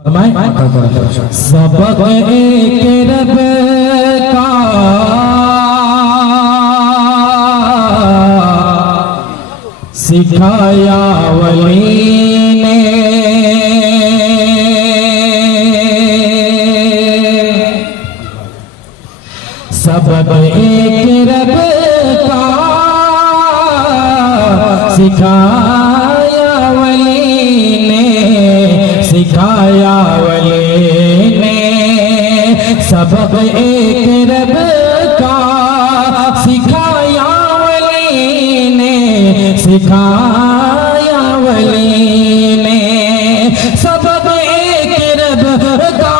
सबक एक रब का सिखाया वली ने, सबक एक रब का सिखाया वली ने, सिखाया वली ने। सबक एक रब का सिखाया वली ने, सिखाया वली ने। सबक एक रब का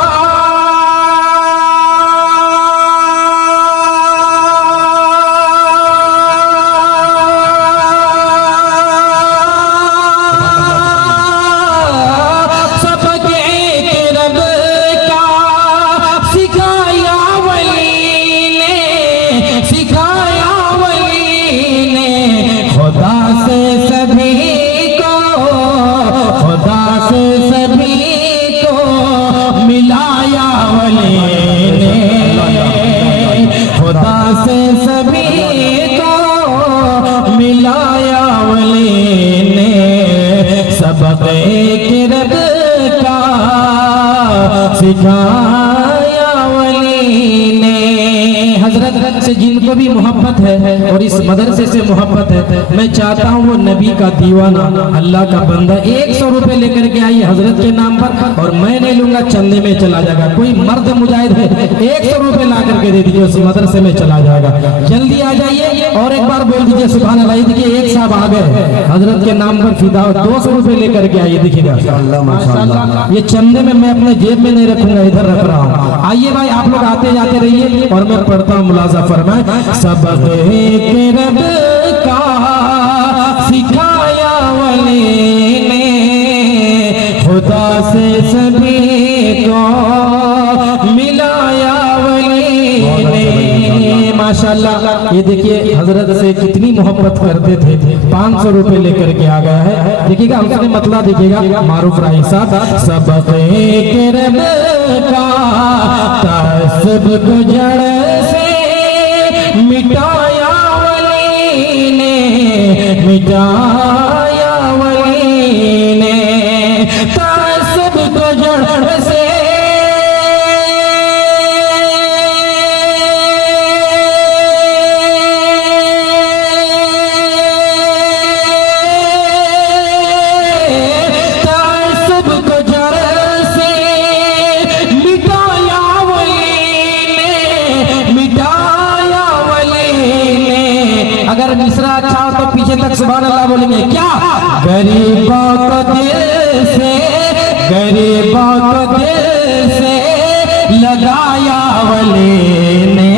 एक रब का सिखाया वली ने। हजरत से जिनको भी मोहब्बत है और इस मदरसे से मोहब्बत है, मैं चाहता हूँ वो नबी का दीवाना, अल्लाह का बंदा 100 रुपए लेकर के आई हजरत के नाम पर, और मैं नहीं लूंगा, चंदे में चला जाएगा। कोई मर्द मुजाहिद है 100 रुपए ला करके दे दीजिए, उस मदरसे में चला जाएगा। जल्दी आ जाइए और एक बार बोल दीजिए सुभान अल्लाह। देखिए एक साहब आ गए हजरत के नाम पर फिदा, 200 रुपए लेकर के आइए। देखिएगा ये चंदे में मैं अपने जेब में नहीं रखूंगा, इधर रख रहा हूँ। आइए भाई आप लोग आते जाते रहिए और मैं पढ़ता हूँ। मुलाजा फरमाए, सबक एक रब का सिखाया वली ने, खुदा से सभी को मिलाया वली ने। माशाल्लाह, ये देखिए हजरत से कितनी मोहब्बत करते थे। 500 रुपए लेकर के आ गया है। देखिएगा उसने मतलब देखिएगा मारूफ राही साहब। सबक एक रब का तस्ब को जड़ से मिटाया वली ने, मिटाया वली ने। तस्ब को जड़ से मिसरा अच्छा हो तो पीछे तक सुभान अल्लाह बोलेंगे क्या। गरीबों को दिल से, गरीबों को दिल से लगाया वली ने,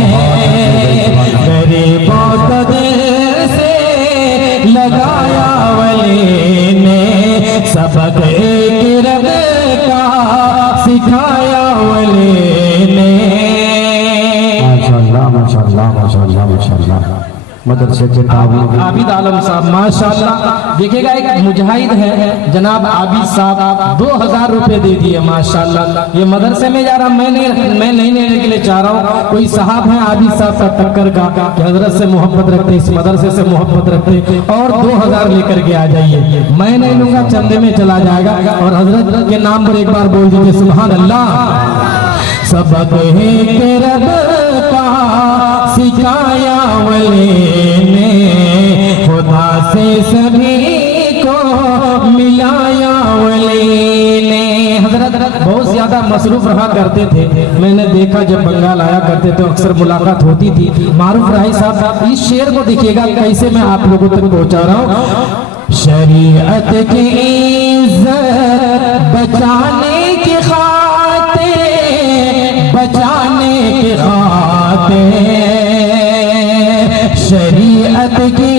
गरीबों को दिल से लगाया वली ने। सबक एक रब का सिखाया वली ने। माशाअल्लाह माशाअल्लाह माशाअल्लाह माशाअल्लाह। मदरसे के आबिद आलम साहब माशाल्लाह। देखिएगा एक मुजाहिद है जनाब आबिद साहब, 2000 रुपए दे दिए माशाल्लाह। ये मदरसे में जा रहा, मैं नहीं लेने के लिए चाह रहा हूँ। कोई साहब है आबिद साहब का टक्कर का कि हजरत से मोहब्बत रखते, इस मदरसे से मोहब्बत रखते, और 2000 लेकर के आ जाइए। मैं नहीं लूंगा, चंदे में चला जाएगा। और हजरत के नाम पर एक बार बोल दीजिए सुभान अल्लाह। सबक एक रब का सिखाया वली ने, खुदा से सभी को मिलाया वली ने। हजरत बहुत ज्यादा मसरूफ रहा करते थे। मैंने देखा जब बंगाल आया करते तो अक्सर मुलाकात होती थी। मारूफ राही साहब इस शेर को देखिएगा कैसे मैं आप लोगों तक पहुंचा रहा हूँ। शरीयत की इज्जत बचाने की खातिर, बचाने की खातिर, शरीयत की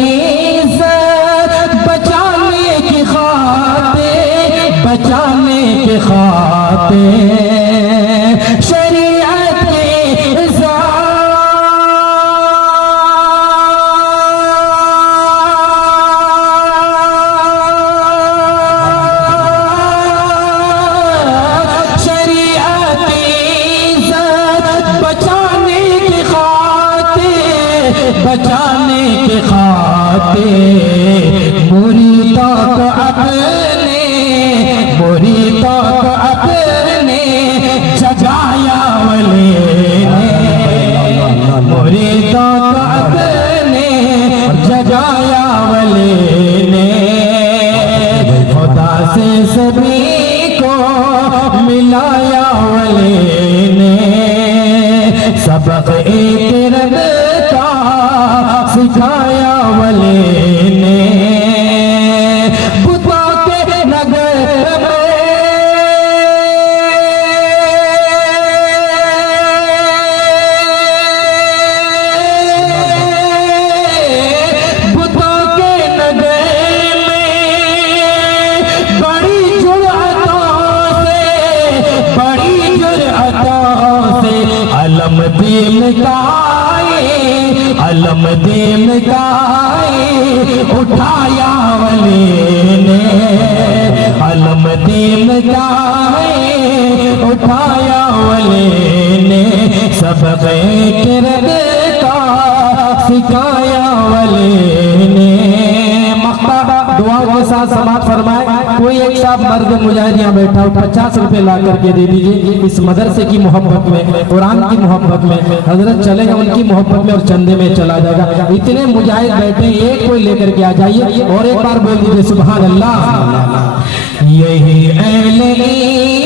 इज्जत बचाने की खातिर, बचाने की खातिर, शरीयत की इज्जत बचाने के खातिर मुरीदों को अपने जगाया वली ने, मुरीदों को अपने जगाया वली ने, खुदा से सभी को मिलाया वली ने, सबक एक रब का सिखाया वली ने, बुतों के नगर अलमदीन गाए उठाया वली ने, अलमदीन गाए उठाया वली ने, सबक रब का सिखाया वली ने। मक्ता दुआ के साथ समाप्त फरमाए। कोई एक साहब मर्द मुजाहिद यहाँ बैठा हो, 50 रुपए ला करके दे दीजिए। इस मदरसे की मोहब्बत में, कुरान की मोहब्बत में हजरत चले हैं, उनकी मोहब्बत में और चंदे में चला जाएगा। इतने मुजाहिद बैठे, एक कोई लेकर के आ जाइए और एक बार बोल दीजिए सुभान अल्लाह। यही अहले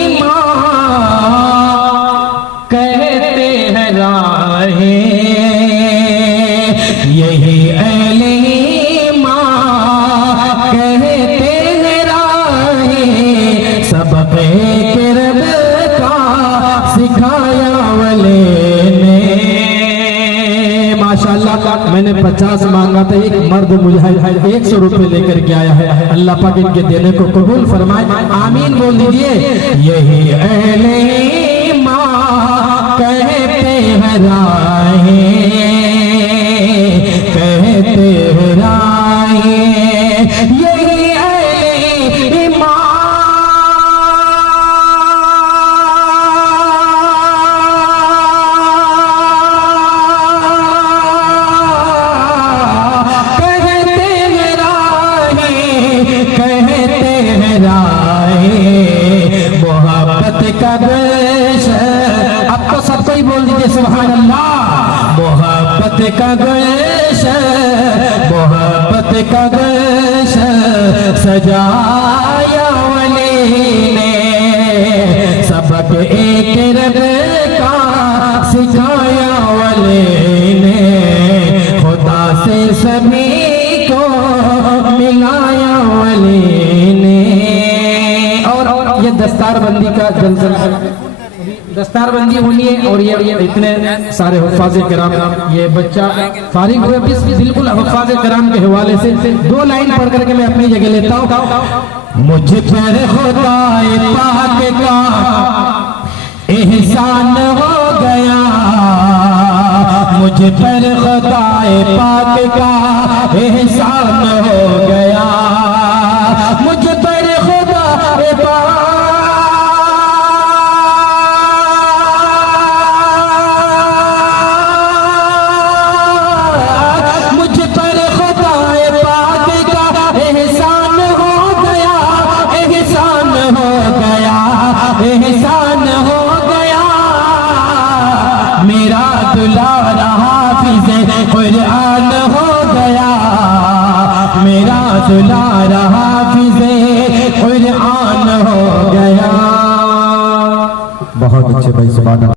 ईमान कहते हैं राहे, यही अहले रब का सिखाया वली ने। माशाअल्लाह, मैंने 50 मांगा था, एक मर्द मुजाहिद 100 रुपए लेकर के आया है। अल्लाह पाक इनके देने को कबूल फरमाए, आमीन बोल दीजिए। यही अहले ईमान कहते हैं राहे, कहते हैं राहे, यही अहले ईमान का गोश। अब तो सबको ही बोल दीजिए सुभान अल्लाह। मोहब्बत का गोश, मोहब्बत का गोश सजाया वली ने, सबक एक रब का सिखाया वली ने, खुदा से सभी को मिलाया वली ने। और ये दस्तारबंदी का जलसा, दस्तारबंदी होनी है। और ये इतने सारे हुफ़ाज़े किराम, ये बच्चा फारिग हुए बिल्कुल हुफ़ाज़े किराम के हवाले से 2 लाइन पढ़ करके मैं अपनी जगह लेता हूँ। मुझ पर खुदाए पाक का एहसान हो गया, मुझ पर खुदाए पाक का एहसान हो गया, मुझ पर खुदाए पाक एहसान हो गया, मेरा दुलारा हाफिज़ कुरान हो गया, मेरा दुलारा हाफिज़ कुरान हो गया। बहुत अच्छे भाई, सुभान अल्लाह।